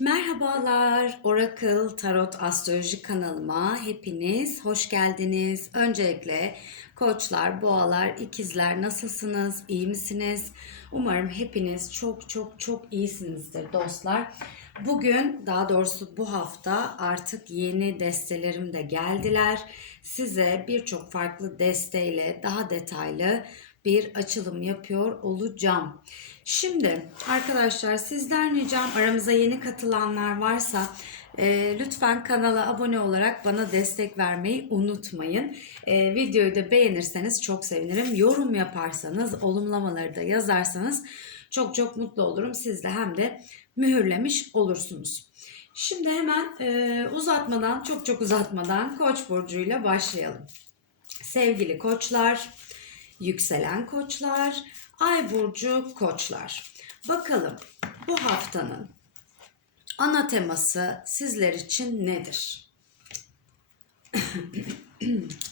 Merhabalar, Oracle Tarot Astroloji kanalıma hepiniz hoş geldiniz. Öncelikle koçlar, boğalar, ikizler nasılsınız, iyi misiniz? Umarım hepiniz çok çok çok iyisinizdir dostlar. Bugün, daha doğrusu bu hafta artık yeni destelerim de geldiler. Size birçok farklı desteyle daha detaylı bir açılım yapıyor olacağım. Şimdi arkadaşlar sizden ricam aramıza yeni katılanlar varsa e, lütfen kanala abone olarak bana destek vermeyi unutmayın. E, videoyu da beğenirseniz çok sevinirim. Yorum yaparsanız, olumlamaları da yazarsanız çok çok mutlu olurum. Siz de hem de mühürlemiş olursunuz. Şimdi hemen e, uzatmadan, çok çok uzatmadan Koç burcuyla başlayalım. Sevgili koçlar, yükselen koçlar, ay burcu koçlar. Bakalım bu haftanın ana teması sizler için nedir?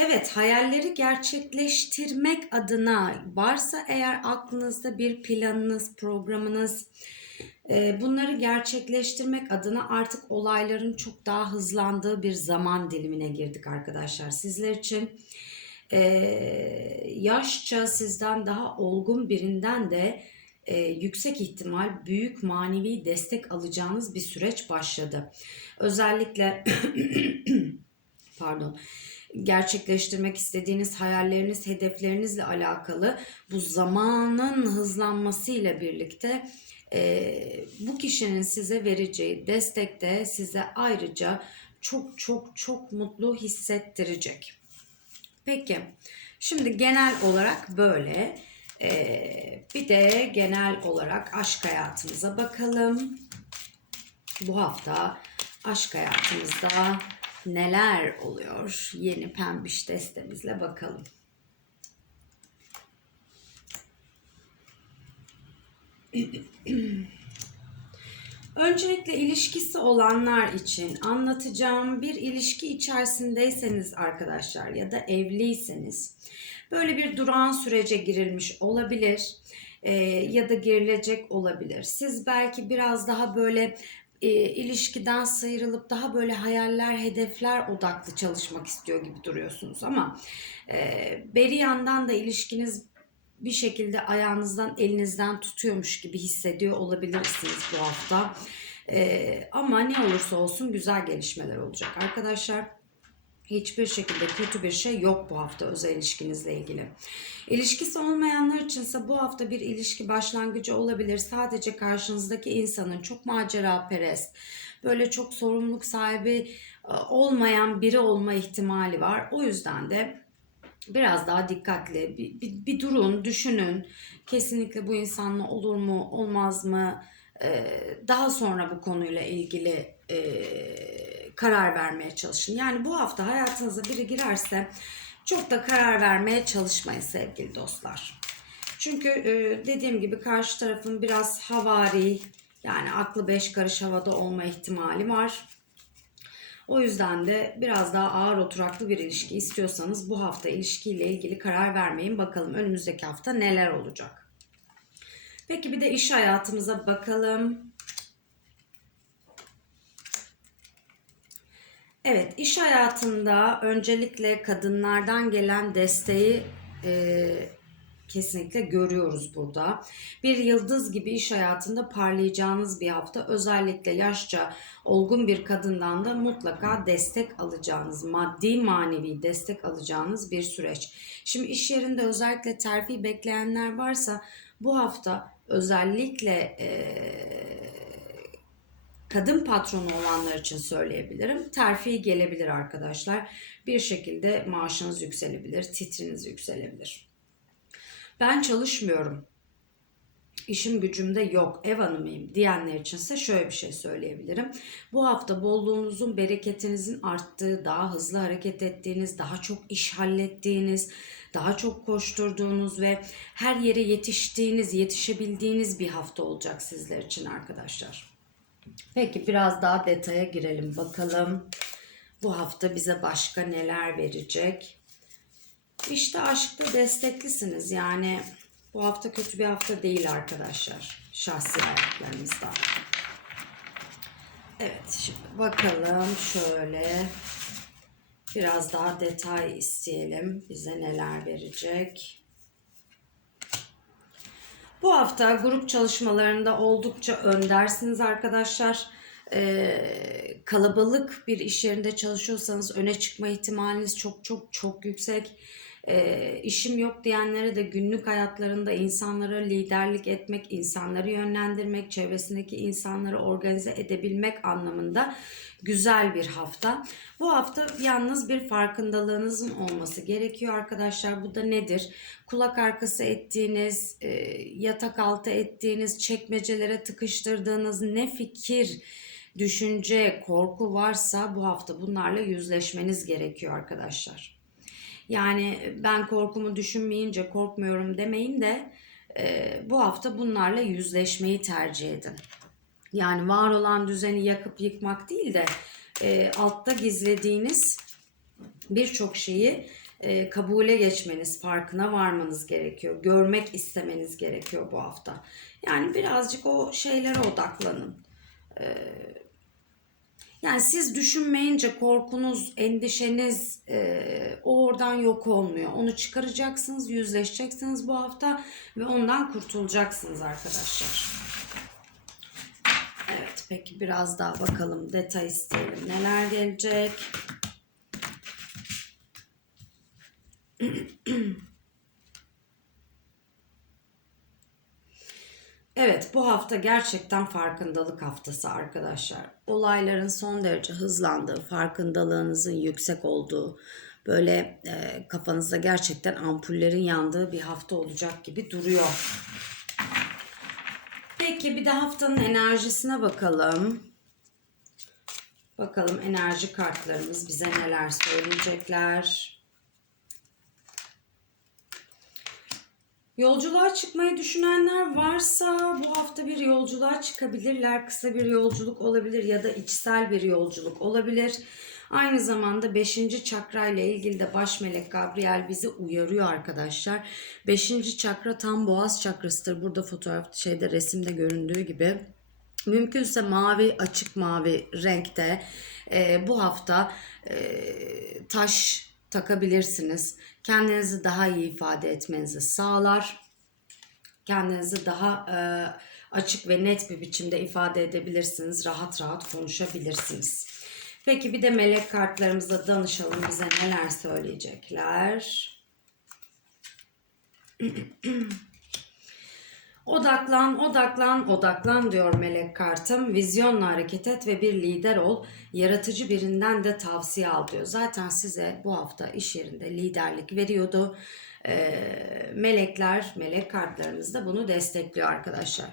Evet, hayalleri gerçekleştirmek adına varsa eğer aklınızda bir planınız, programınız, bunları gerçekleştirmek adına artık olayların çok daha hızlandığı bir zaman dilimine girdik arkadaşlar. Sizler için yaşça sizden daha olgun birinden de yüksek ihtimal büyük manevi destek alacağınız bir süreç başladı. Özellikle pardon gerçekleştirmek istediğiniz hayalleriniz, hedeflerinizle alakalı bu zamanın hızlanmasıyla birlikte e, bu kişinin size vereceği destek de size ayrıca çok çok çok mutlu hissettirecek. Peki, şimdi genel olarak böyle. Ee, bir de genel olarak aşk hayatımıza bakalım. Bu hafta aşk hayatımızda neler oluyor? Yeni pembiş destemizle bakalım. Öncelikle ilişkisi olanlar için anlatacağım bir ilişki içerisindeyseniz arkadaşlar ya da evliyseniz böyle bir durağan sürece girilmiş olabilir e, ya da girilecek olabilir. Siz belki biraz daha böyle e, ilişkiden sıyrılıp daha böyle hayaller, hedefler odaklı çalışmak istiyor gibi duruyorsunuz ama e, beri yandan da ilişkiniz bir şekilde ayağınızdan elinizden tutuyormuş gibi hissediyor olabilirsiniz bu hafta. Ee, ama ne olursa olsun güzel gelişmeler olacak arkadaşlar. Hiçbir şekilde kötü bir şey yok bu hafta özel ilişkinizle ilgili. İlişkisi olmayanlar içinse bu hafta bir ilişki başlangıcı olabilir. Sadece karşınızdaki insanın çok macera perest, böyle çok sorumluluk sahibi e, olmayan biri olma ihtimali var. O yüzden de biraz daha dikkatli bir, bir, bir durun, düşünün. Kesinlikle bu insanla olur mu, olmaz mı? Ee, daha sonra bu konuyla ilgili e, karar vermeye çalışın. Yani bu hafta hayatınıza biri girerse çok da karar vermeye çalışmayın sevgili dostlar. Çünkü e, dediğim gibi karşı tarafın biraz havari yani aklı beş karış havada olma ihtimali var. O yüzden de biraz daha ağır oturaklı bir ilişki istiyorsanız bu hafta ilişkiyle ilgili karar vermeyin. Bakalım önümüzdeki hafta neler olacak. Peki bir de iş hayatımıza bakalım. Evet, iş hayatında öncelikle kadınlardan gelen desteği e, kesinlikle görüyoruz burada. Bir yıldız gibi iş hayatında parlayacağınız bir hafta. Özellikle yaşça olgun bir kadından da mutlaka destek alacağınız, maddi manevi destek alacağınız bir süreç. Şimdi iş yerinde özellikle terfi bekleyenler varsa bu hafta özellikle eee kadın patronu olanlar için söyleyebilirim. Terfi gelebilir arkadaşlar. Bir şekilde maaşınız yükselebilir, titriniz yükselebilir. Ben çalışmıyorum. İşim gücümde yok, ev hanımıyım diyenler içinse şöyle bir şey söyleyebilirim. Bu hafta bolluğunuzun, bereketinizin arttığı, daha hızlı hareket ettiğiniz, daha çok iş hallettiğiniz, daha çok koşturduğunuz ve her yere yetiştiğiniz, yetişebildiğiniz bir hafta olacak sizler için arkadaşlar. Peki biraz daha detaya girelim bakalım. Bu hafta bize başka neler verecek? İşte aşkta desteklisiniz. Yani Bu hafta kötü bir hafta değil arkadaşlar. Şahsi hayatlarınızda. Evet şimdi bakalım şöyle biraz daha detay isteyelim. Bize neler verecek. Bu hafta grup çalışmalarında oldukça öndersiniz arkadaşlar. Ee, kalabalık bir iş yerinde çalışıyorsanız öne çıkma ihtimaliniz çok çok çok yüksek. Ee, işim yok diyenlere de günlük hayatlarında insanlara liderlik etmek, insanları yönlendirmek, çevresindeki insanları organize edebilmek anlamında güzel bir hafta. Bu hafta yalnız bir farkındalığınızın olması gerekiyor arkadaşlar. Bu da nedir? Kulak arkası ettiğiniz, e, yatak altı ettiğiniz, çekmecelere tıkıştırdığınız ne fikir, düşünce, korku varsa bu hafta bunlarla yüzleşmeniz gerekiyor arkadaşlar. Yani ben korkumu düşünmeyince korkmuyorum demeyin de e, bu hafta bunlarla yüzleşmeyi tercih edin. Yani var olan düzeni yakıp yıkmak değil de e, altta gizlediğiniz birçok şeyi e, kabule geçmeniz, farkına varmanız gerekiyor. Görmek istemeniz gerekiyor bu hafta. Yani birazcık o şeylere odaklanın. E, yani siz düşünmeyince korkunuz, endişeniz e, oradan yok olmuyor. Onu çıkaracaksınız, yüzleşeceksiniz bu hafta ve ondan kurtulacaksınız arkadaşlar. Evet peki biraz daha bakalım detay isteyelim. Neler gelecek? Evet bu hafta gerçekten farkındalık haftası arkadaşlar. Olayların son derece hızlandığı, farkındalığınızın yüksek olduğu, böyle e, kafanızda gerçekten ampullerin yandığı bir hafta olacak gibi duruyor. Peki bir de haftanın enerjisine bakalım. Bakalım enerji kartlarımız bize neler söyleyecekler. Yolculuğa çıkmayı düşünenler varsa bu hafta bir yolculuğa çıkabilirler. Kısa bir yolculuk olabilir ya da içsel bir yolculuk olabilir. Aynı zamanda 5. çakra ile ilgili de baş melek Gabriel bizi uyarıyor arkadaşlar. 5. çakra tam boğaz çakrasıdır. Burada fotoğraf şeyde resimde göründüğü gibi. Mümkünse mavi açık mavi renkte e, bu hafta e, taş takabilirsiniz. Kendinizi daha iyi ifade etmenizi sağlar. Kendinizi daha e, açık ve net bir biçimde ifade edebilirsiniz. Rahat rahat konuşabilirsiniz. Peki bir de melek kartlarımızla danışalım bize neler söyleyecekler. Odaklan, odaklan, odaklan diyor melek kartım. Vizyonla hareket et ve bir lider ol. Yaratıcı birinden de tavsiye al diyor. Zaten size bu hafta iş yerinde liderlik veriyordu. Ee, melekler, melek kartlarımız da bunu destekliyor arkadaşlar.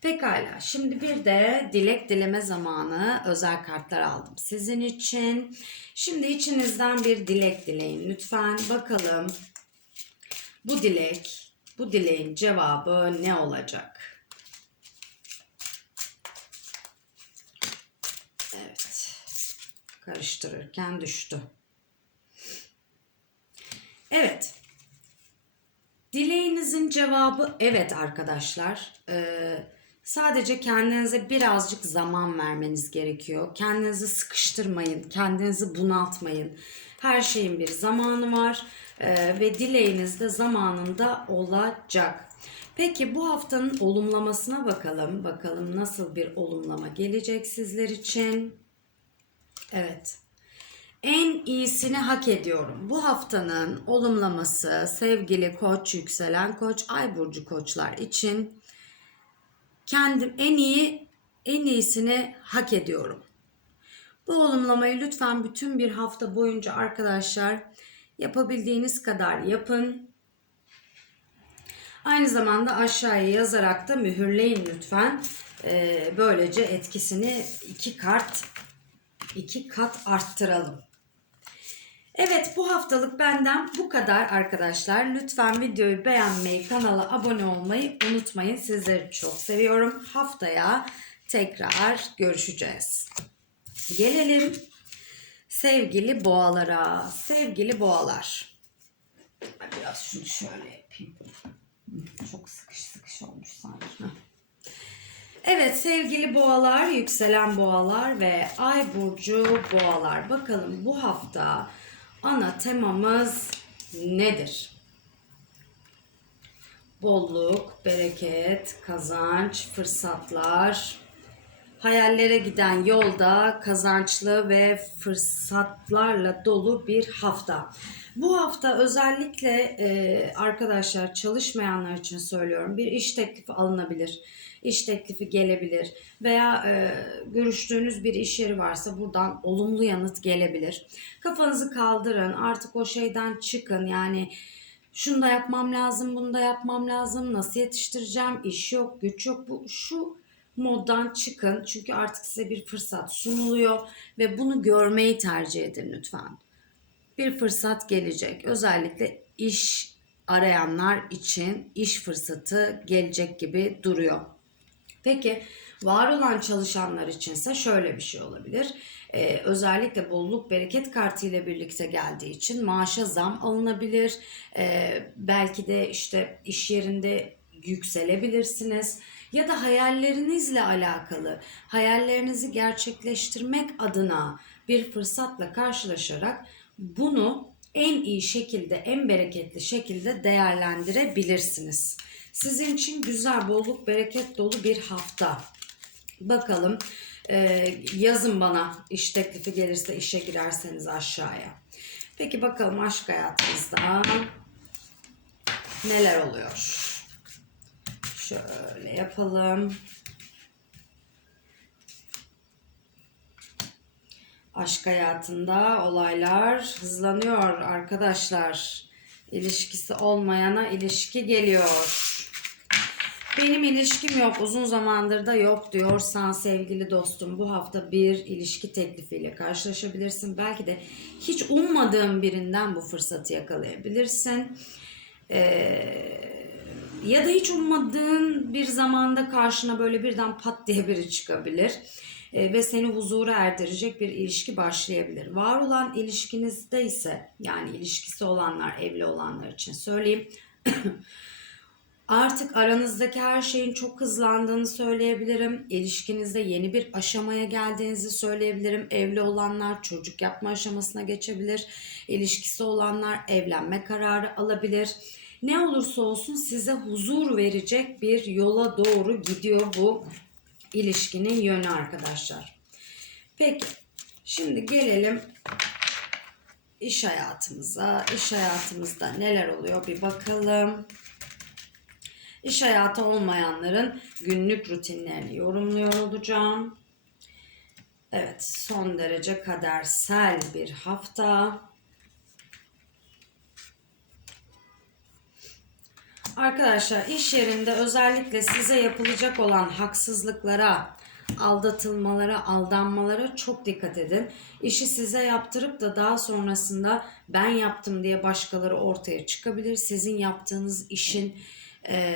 Pekala şimdi bir de dilek dileme zamanı özel kartlar aldım sizin için. Şimdi içinizden bir dilek dileyin lütfen. Bakalım bu dilek bu dileğin cevabı ne olacak? Evet. Karıştırırken düştü. Evet. Dileğinizin cevabı evet arkadaşlar. Ee, sadece kendinize birazcık zaman vermeniz gerekiyor. Kendinizi sıkıştırmayın, kendinizi bunaltmayın. Her şeyin bir zamanı var ve dileğiniz de zamanında olacak. Peki bu haftanın olumlamasına bakalım. Bakalım nasıl bir olumlama gelecek sizler için. Evet. En iyisini hak ediyorum. Bu haftanın olumlaması sevgili koç, yükselen koç, ay burcu koçlar için kendim en iyi en iyisini hak ediyorum. Bu olumlamayı lütfen bütün bir hafta boyunca arkadaşlar yapabildiğiniz kadar yapın. Aynı zamanda aşağıya yazarak da mühürleyin lütfen. Ee, böylece etkisini iki kart iki kat arttıralım. Evet bu haftalık benden bu kadar arkadaşlar. Lütfen videoyu beğenmeyi, kanala abone olmayı unutmayın. Sizleri çok seviyorum. Haftaya tekrar görüşeceğiz. Gelelim sevgili boğalara. Sevgili boğalar. Biraz şunu şöyle yapayım. Çok sıkış sıkış olmuş sanki. Evet sevgili boğalar, yükselen boğalar ve ay burcu boğalar. Bakalım bu hafta ana temamız nedir? Bolluk, bereket, kazanç, fırsatlar, hayallere giden yolda kazançlı ve fırsatlarla dolu bir hafta. Bu hafta özellikle e, arkadaşlar çalışmayanlar için söylüyorum. Bir iş teklifi alınabilir. iş teklifi gelebilir veya e, görüştüğünüz bir iş yeri varsa buradan olumlu yanıt gelebilir. Kafanızı kaldırın artık o şeyden çıkın yani şunu da yapmam lazım, bunu da yapmam lazım, nasıl yetiştireceğim, iş yok, güç yok. Bu şu moddan çıkın çünkü artık size bir fırsat sunuluyor ve bunu görmeyi tercih edin lütfen. Bir fırsat gelecek. Özellikle iş arayanlar için iş fırsatı gelecek gibi duruyor. Peki var olan çalışanlar içinse şöyle bir şey olabilir. Ee, özellikle bolluk bereket kartı ile birlikte geldiği için maaşa zam alınabilir. Ee, belki de işte iş yerinde yükselebilirsiniz ya da hayallerinizle alakalı hayallerinizi gerçekleştirmek adına bir fırsatla karşılaşarak bunu en iyi şekilde, en bereketli şekilde değerlendirebilirsiniz. Sizin için güzel, bolluk, bereket dolu bir hafta. Bakalım e, yazın bana iş teklifi gelirse işe girerseniz aşağıya. Peki bakalım aşk hayatınızda neler oluyor? Şöyle yapalım. Aşk hayatında olaylar hızlanıyor arkadaşlar. İlişkisi olmayana ilişki geliyor. Benim ilişkim yok uzun zamandır da yok diyorsan sevgili dostum bu hafta bir ilişki teklifiyle karşılaşabilirsin. Belki de hiç ummadığın birinden bu fırsatı yakalayabilirsin. Ee, ya da hiç ummadığın bir zamanda karşına böyle birden pat diye biri çıkabilir e, ve seni huzura erdirecek bir ilişki başlayabilir. Var olan ilişkinizde ise yani ilişkisi olanlar, evli olanlar için söyleyeyim. Artık aranızdaki her şeyin çok hızlandığını söyleyebilirim. İlişkinizde yeni bir aşamaya geldiğinizi söyleyebilirim. Evli olanlar çocuk yapma aşamasına geçebilir. İlişkisi olanlar evlenme kararı alabilir ne olursa olsun size huzur verecek bir yola doğru gidiyor bu ilişkinin yönü arkadaşlar. Peki şimdi gelelim iş hayatımıza. İş hayatımızda neler oluyor bir bakalım. İş hayatı olmayanların günlük rutinlerini yorumluyor olacağım. Evet son derece kadersel bir hafta. Arkadaşlar iş yerinde özellikle size yapılacak olan haksızlıklara, aldatılmalara, aldanmalara çok dikkat edin. İşi size yaptırıp da daha sonrasında ben yaptım diye başkaları ortaya çıkabilir. Sizin yaptığınız işin e,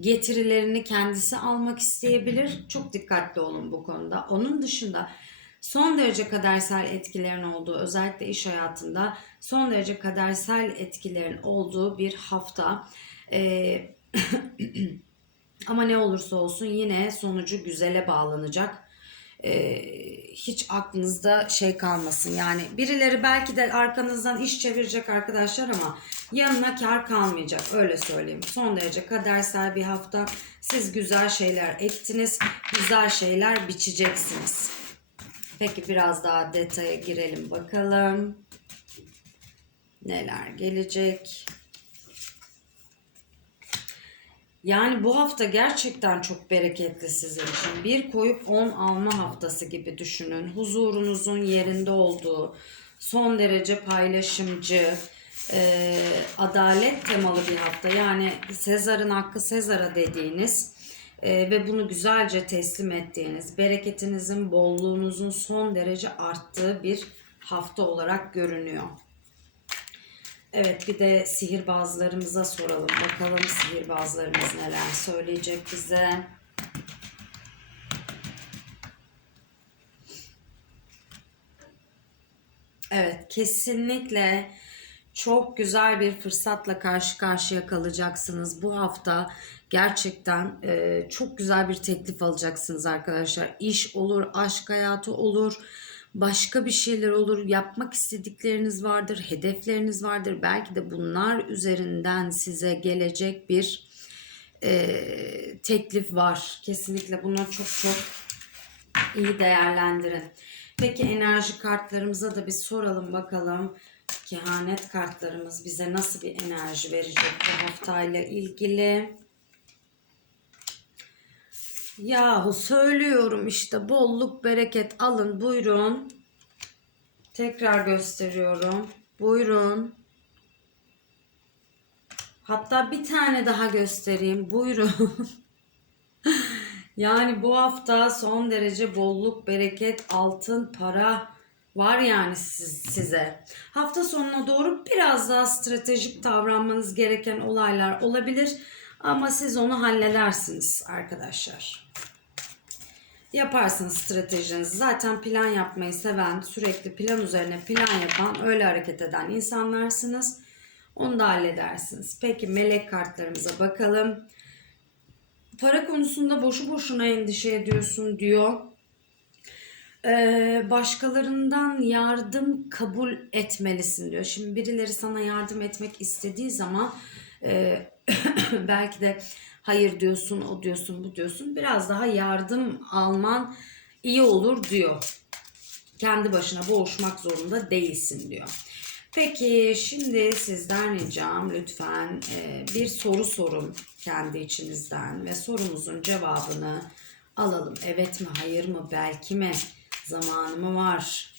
getirilerini kendisi almak isteyebilir. Çok dikkatli olun bu konuda. Onun dışında son derece kadersel etkilerin olduğu özellikle iş hayatında son derece kadersel etkilerin olduğu bir hafta. Ee, ama ne olursa olsun yine sonucu güzele bağlanacak. Ee, hiç aklınızda şey kalmasın. Yani birileri belki de arkanızdan iş çevirecek arkadaşlar ama yanına kar kalmayacak. Öyle söyleyeyim. Son derece kadersel bir hafta. Siz güzel şeyler ettiniz. Güzel şeyler biçeceksiniz. Peki biraz daha detaya girelim bakalım. Neler gelecek? Yani bu hafta gerçekten çok bereketli sizin için. Bir koyup on alma haftası gibi düşünün. Huzurunuzun yerinde olduğu, son derece paylaşımcı, e, adalet temalı bir hafta. Yani Sezar'ın hakkı Sezar'a dediğiniz e, ve bunu güzelce teslim ettiğiniz, bereketinizin, bolluğunuzun son derece arttığı bir hafta olarak görünüyor. Evet bir de sihirbazlarımıza soralım. Bakalım sihirbazlarımız neler söyleyecek bize. Evet kesinlikle çok güzel bir fırsatla karşı karşıya kalacaksınız. Bu hafta gerçekten e, çok güzel bir teklif alacaksınız arkadaşlar. İş olur, aşk hayatı olur, başka bir şeyler olur. Yapmak istedikleriniz vardır, hedefleriniz vardır. Belki de bunlar üzerinden size gelecek bir e, teklif var. Kesinlikle bunu çok çok iyi değerlendirin. Peki enerji kartlarımıza da bir soralım bakalım. Kehanet kartlarımız bize nasıl bir enerji verecek bu haftayla ilgili? Yahu söylüyorum işte bolluk bereket alın buyurun. Tekrar gösteriyorum. Buyurun. Hatta bir tane daha göstereyim. Buyurun. yani bu hafta son derece bolluk, bereket, altın, para var yani siz, size. Hafta sonuna doğru biraz daha stratejik davranmanız gereken olaylar olabilir. Ama siz onu halledersiniz arkadaşlar. Yaparsınız stratejinizi. Zaten plan yapmayı seven, sürekli plan üzerine plan yapan, öyle hareket eden insanlarsınız. Onu da halledersiniz. Peki melek kartlarımıza bakalım. Para konusunda boşu boşuna endişe ediyorsun diyor. Ee, başkalarından yardım kabul etmelisin diyor. Şimdi birileri sana yardım etmek istediği zaman e, belki de hayır diyorsun, o diyorsun, bu diyorsun. Biraz daha yardım alman iyi olur diyor. Kendi başına boğuşmak zorunda değilsin diyor. Peki şimdi sizden ricam lütfen e, bir soru sorun kendi içinizden ve sorumuzun cevabını alalım. Evet mi, hayır mı, belki mi, zamanı var?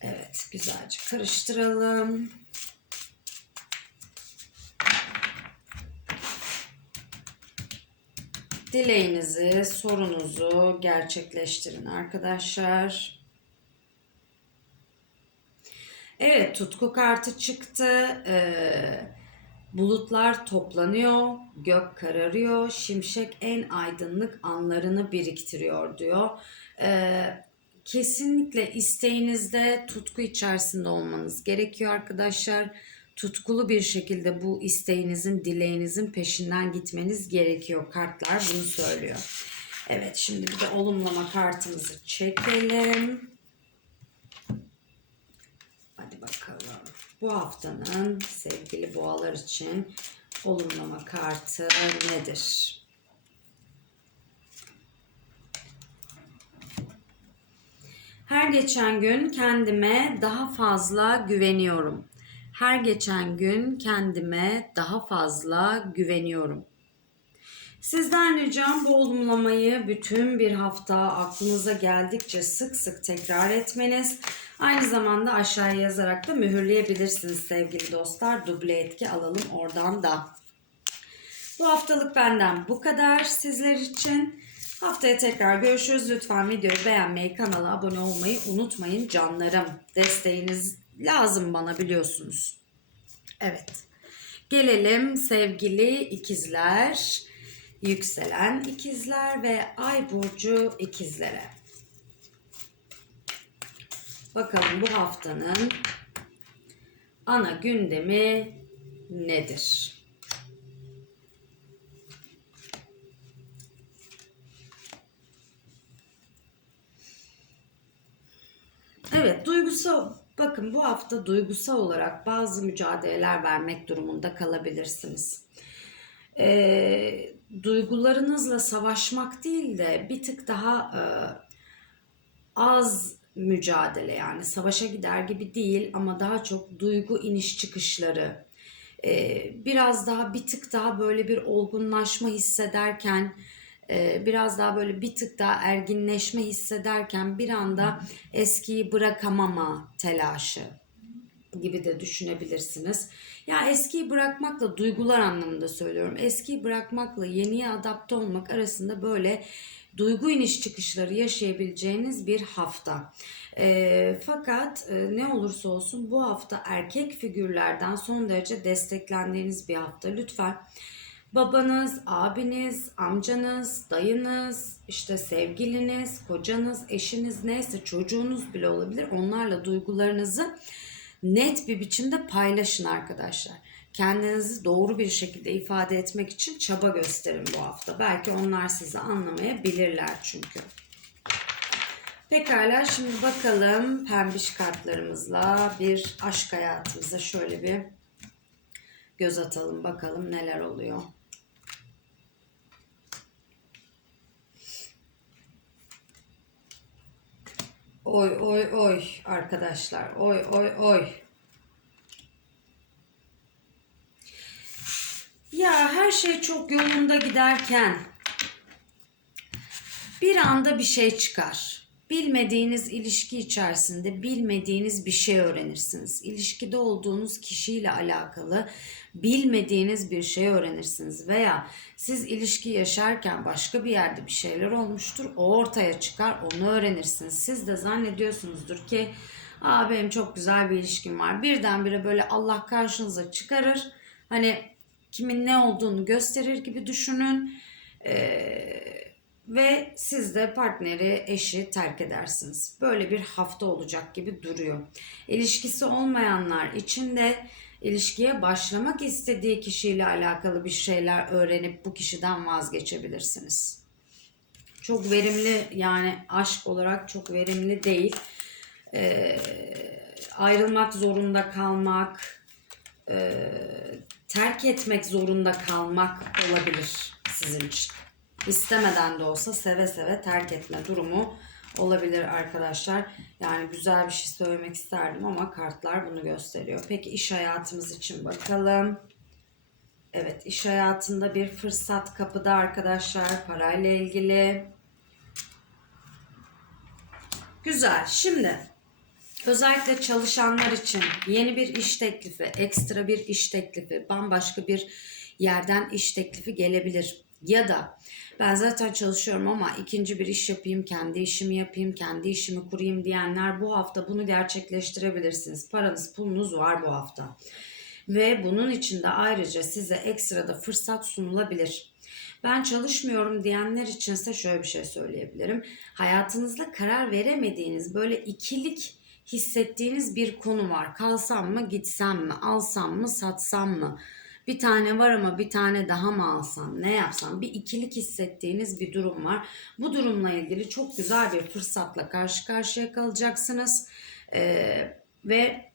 Evet, güzelce karıştıralım. Dileğinizi, sorunuzu gerçekleştirin arkadaşlar. Evet, tutku kartı çıktı. Ee, bulutlar toplanıyor, gök kararıyor, şimşek en aydınlık anlarını biriktiriyor diyor. Ee, kesinlikle isteğinizde tutku içerisinde olmanız gerekiyor arkadaşlar. Tutkulu bir şekilde bu isteğinizin, dileğinizin peşinden gitmeniz gerekiyor. Kartlar bunu söylüyor. Evet, şimdi bir de olumlama kartımızı çekelim. Hadi bakalım. Bu haftanın sevgili boğalar için olumlama kartı nedir? Her geçen gün kendime daha fazla güveniyorum. Her geçen gün kendime daha fazla güveniyorum. Sizden ricam bu olumlamayı bütün bir hafta aklınıza geldikçe sık sık tekrar etmeniz. Aynı zamanda aşağıya yazarak da mühürleyebilirsiniz sevgili dostlar. Duble etki alalım oradan da. Bu haftalık benden bu kadar sizler için. Haftaya tekrar görüşürüz. Lütfen videoyu beğenmeyi, kanala abone olmayı unutmayın canlarım. Desteğiniz lazım bana biliyorsunuz. Evet. Gelelim sevgili ikizler, yükselen ikizler ve ay burcu ikizlere. Bakalım bu haftanın ana gündemi nedir? Evet, duygusal bakın bu hafta duygusal olarak bazı mücadeleler vermek durumunda kalabilirsiniz. Ee, duygularınızla savaşmak değil de bir tık daha e, az mücadele yani savaşa gider gibi değil ama daha çok duygu iniş çıkışları ee, biraz daha bir tık daha böyle bir olgunlaşma hissederken e, biraz daha böyle bir tık daha erginleşme hissederken bir anda eskiyi bırakamama telaşı gibi de düşünebilirsiniz. Ya eskiyi bırakmakla duygular anlamında söylüyorum. Eskiyi bırakmakla yeniye adapte olmak arasında böyle duygu iniş çıkışları yaşayabileceğiniz bir hafta. E, fakat e, ne olursa olsun bu hafta erkek figürlerden son derece desteklendiğiniz bir hafta. Lütfen babanız, abiniz, amcanız, dayınız, işte sevgiliniz, kocanız, eşiniz neyse çocuğunuz bile olabilir. Onlarla duygularınızı net bir biçimde paylaşın arkadaşlar. Kendinizi doğru bir şekilde ifade etmek için çaba gösterin bu hafta. Belki onlar sizi anlamayabilirler çünkü. Pekala şimdi bakalım pembiş kartlarımızla bir aşk hayatımıza şöyle bir göz atalım bakalım neler oluyor. Oy oy oy arkadaşlar. Oy oy oy. Ya her şey çok yolunda giderken bir anda bir şey çıkar. Bilmediğiniz ilişki içerisinde bilmediğiniz bir şey öğrenirsiniz. İlişkide olduğunuz kişiyle alakalı bilmediğiniz bir şey öğrenirsiniz veya siz ilişki yaşarken başka bir yerde bir şeyler olmuştur. O ortaya çıkar, onu öğrenirsiniz. Siz de zannediyorsunuzdur ki Aa benim çok güzel bir ilişkim var. Birdenbire böyle Allah karşınıza çıkarır. Hani kimin ne olduğunu gösterir gibi düşünün. Ee, ve siz de partneri, eşi terk edersiniz. Böyle bir hafta olacak gibi duruyor. İlişkisi olmayanlar için de ilişkiye başlamak istediği kişiyle alakalı bir şeyler öğrenip bu kişiden vazgeçebilirsiniz. Çok verimli yani aşk olarak çok verimli değil. Ee, ayrılmak zorunda kalmak, e, terk etmek zorunda kalmak olabilir sizin için. İstemeden de olsa seve seve terk etme durumu olabilir arkadaşlar. Yani güzel bir şey söylemek isterdim ama kartlar bunu gösteriyor. Peki iş hayatımız için bakalım. Evet iş hayatında bir fırsat kapıda arkadaşlar parayla ilgili. Güzel. Şimdi özellikle çalışanlar için yeni bir iş teklifi, ekstra bir iş teklifi, bambaşka bir yerden iş teklifi gelebilir. Ya da ben zaten çalışıyorum ama ikinci bir iş yapayım, kendi işimi yapayım, kendi işimi kurayım diyenler bu hafta bunu gerçekleştirebilirsiniz. Paranız, pulunuz var bu hafta. Ve bunun için de ayrıca size ekstra da fırsat sunulabilir. Ben çalışmıyorum diyenler içinse şöyle bir şey söyleyebilirim. Hayatınızda karar veremediğiniz böyle ikilik hissettiğiniz bir konu var. Kalsam mı, gitsem mi, alsam mı, satsam mı? Bir tane var ama bir tane daha mı alsam, ne yapsam? Bir ikilik hissettiğiniz bir durum var. Bu durumla ilgili çok güzel bir fırsatla karşı karşıya kalacaksınız. Ee, ve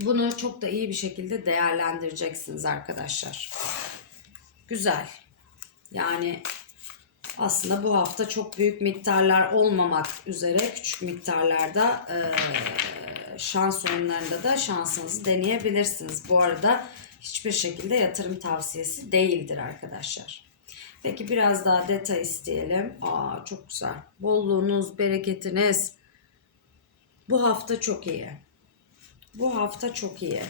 bunu çok da iyi bir şekilde değerlendireceksiniz arkadaşlar. Güzel. Yani aslında bu hafta çok büyük miktarlar olmamak üzere küçük miktarlarda e, şans oyunlarında da şansınızı deneyebilirsiniz. Bu arada hiçbir şekilde yatırım tavsiyesi değildir arkadaşlar. Peki biraz daha detay isteyelim. Aa çok güzel. Bolluğunuz, bereketiniz bu hafta çok iyi. Bu hafta çok iyi.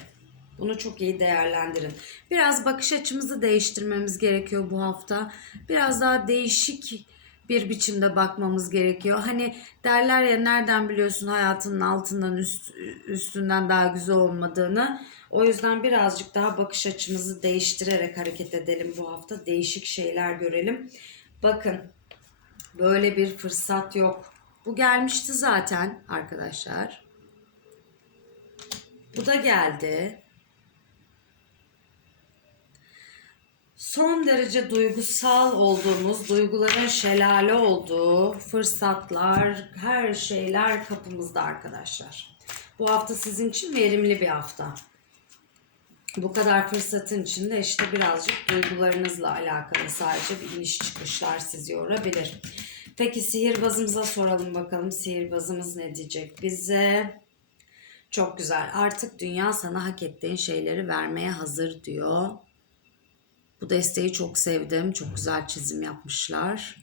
Bunu çok iyi değerlendirin. Biraz bakış açımızı değiştirmemiz gerekiyor bu hafta. Biraz daha değişik bir biçimde bakmamız gerekiyor. Hani derler ya nereden biliyorsun hayatının altından üst, üstünden daha güzel olmadığını. O yüzden birazcık daha bakış açımızı değiştirerek hareket edelim bu hafta. Değişik şeyler görelim. Bakın böyle bir fırsat yok. Bu gelmişti zaten arkadaşlar. Bu da geldi. Son derece duygusal olduğumuz, duyguların şelale olduğu fırsatlar, her şeyler kapımızda arkadaşlar. Bu hafta sizin için verimli bir hafta. Bu kadar fırsatın içinde işte birazcık duygularınızla alakalı sadece bir iniş çıkışlar sizi yorabilir. Peki sihirbazımıza soralım bakalım sihirbazımız ne diyecek bize? Çok güzel. Artık dünya sana hak ettiğin şeyleri vermeye hazır diyor. Bu desteği çok sevdim. Çok güzel çizim yapmışlar.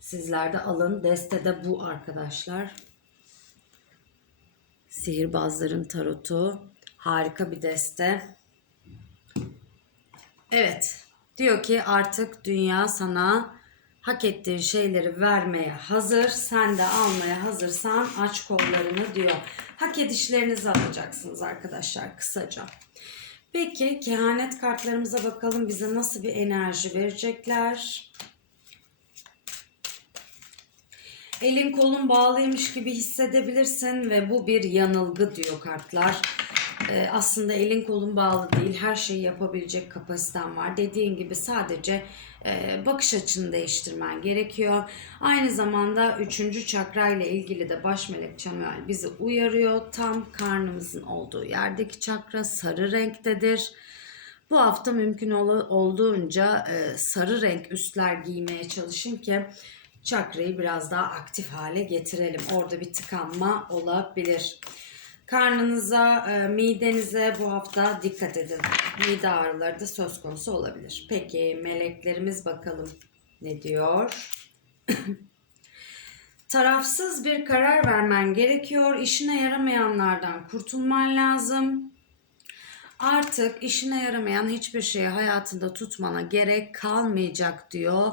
Sizler de alın. Deste de bu arkadaşlar. Sihirbazların tarotu. Harika bir deste. Evet. Diyor ki artık dünya sana hak ettiğin şeyleri vermeye hazır. Sen de almaya hazırsan aç kollarını diyor. Hak edişlerinizi alacaksınız arkadaşlar kısaca. Peki kehanet kartlarımıza bakalım bize nasıl bir enerji verecekler. Elin kolun bağlıymış gibi hissedebilirsin ve bu bir yanılgı diyor kartlar. Ee, aslında elin kolun bağlı değil. Her şeyi yapabilecek kapasiten var. Dediğin gibi sadece e, bakış açını değiştirmen gerekiyor. Aynı zamanda üçüncü çakra ile ilgili de baş melek Çamuel bizi uyarıyor. Tam karnımızın olduğu yerdeki çakra sarı renktedir. Bu hafta mümkün ol- olduğunca e, sarı renk üstler giymeye çalışın ki çakrayı biraz daha aktif hale getirelim. Orada bir tıkanma olabilir. Karnınıza, e, midenize bu hafta dikkat edin. Mide ağrıları da söz konusu olabilir. Peki meleklerimiz bakalım ne diyor? Tarafsız bir karar vermen gerekiyor. İşine yaramayanlardan kurtulman lazım. Artık işine yaramayan hiçbir şeyi hayatında tutmana gerek kalmayacak diyor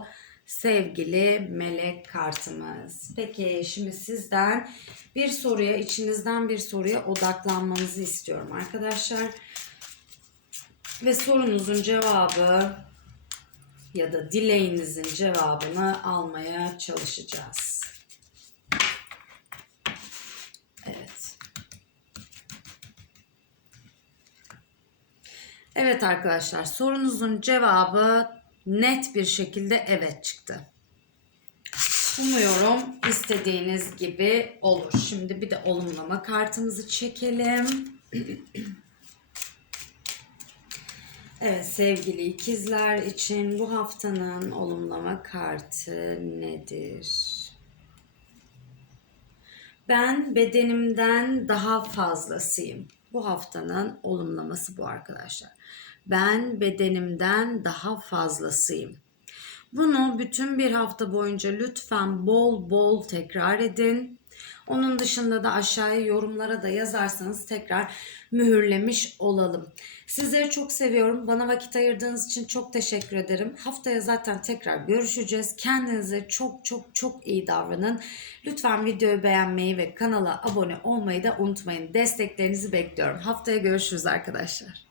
sevgili melek kartımız. Peki şimdi sizden bir soruya, içinizden bir soruya odaklanmanızı istiyorum arkadaşlar. Ve sorunuzun cevabı ya da dileğinizin cevabını almaya çalışacağız. Evet. Evet arkadaşlar sorunuzun cevabı net bir şekilde evet çıktı. Umuyorum istediğiniz gibi olur. Şimdi bir de olumlama kartımızı çekelim. Evet sevgili ikizler için bu haftanın olumlama kartı nedir? Ben bedenimden daha fazlasıyım. Bu haftanın olumlaması bu arkadaşlar. Ben bedenimden daha fazlasıyım. Bunu bütün bir hafta boyunca lütfen bol bol tekrar edin. Onun dışında da aşağıya yorumlara da yazarsanız tekrar mühürlemiş olalım. Sizleri çok seviyorum. Bana vakit ayırdığınız için çok teşekkür ederim. Haftaya zaten tekrar görüşeceğiz. Kendinize çok çok çok iyi davranın. Lütfen videoyu beğenmeyi ve kanala abone olmayı da unutmayın. Desteklerinizi bekliyorum. Haftaya görüşürüz arkadaşlar.